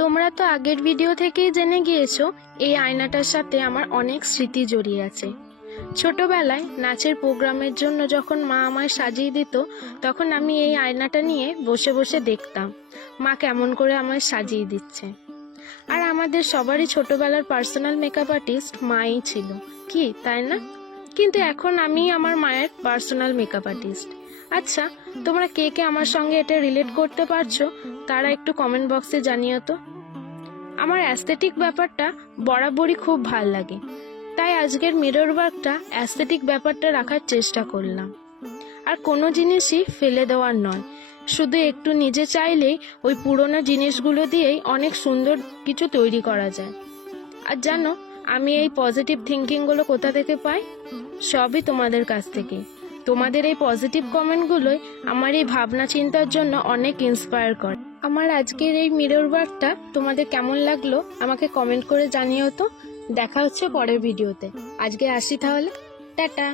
তোমরা তো আগের ভিডিও থেকেই জেনে গিয়েছো এই আয়নাটার সাথে আমার অনেক স্মৃতি জড়িয়ে আছে। ছোটবেলায় নাচের প্রোগ্রামের জন্য যখন মা আমায় সাজিয়ে দিত, তখন আমি এই আয়নাটা নিয়ে বসে বসে দেখতাম মা কেমন করে আমায় সাজিয়ে দিচ্ছে। আর আমাদের সবারই ছোটবেলার পার্সোনাল মেকআপ আর্টিস্ট মাই ছিল, কি তাই না? কিন্তু এখন আমি আমার মায়ের পার্সোনাল মেকআপ আর্টিস্ট। আচ্ছা, তোমরা কে কে আমার সঙ্গে এটা রিলেট করতে পারছো তারা একটু কমেন্ট বক্সে জানিও তো। আমার অ্যাস্থেটিক ব্যাপারটা বরাবরই খুব ভাল লাগে, তাই আজকের মিরর ওয়ার্কটা অ্যাস্থেটিক ব্যাপারটা রাখার চেষ্টা করলাম। আর কোনো জিনিসই ফেলে দেওয়ার নয়, শুধু একটু নিজে চাইলেই ওই পুরোনো জিনিসগুলো দিয়েই অনেক সুন্দর কিছু তৈরি করা যায়। আর জানো আমি এই পজিটিভ থিঙ্কিংগুলো কোথা থেকে পাই? সবই তোমাদের কাছ থেকে। তোমাদের এই পজিটিভ কমেন্টগুলোই আমার এই ভাবনা চিন্তার জন্য অনেক ইন্সপায়ার করে। আমার আজকের এই মিরর ওয়ার্কটা তোমাদের কেমন লাগলো আমাকে কমেন্ট করে জানিও তো। দেখা হচ্ছে পরের ভিডিওতে। আজকে আসি তাহলে, টাটা।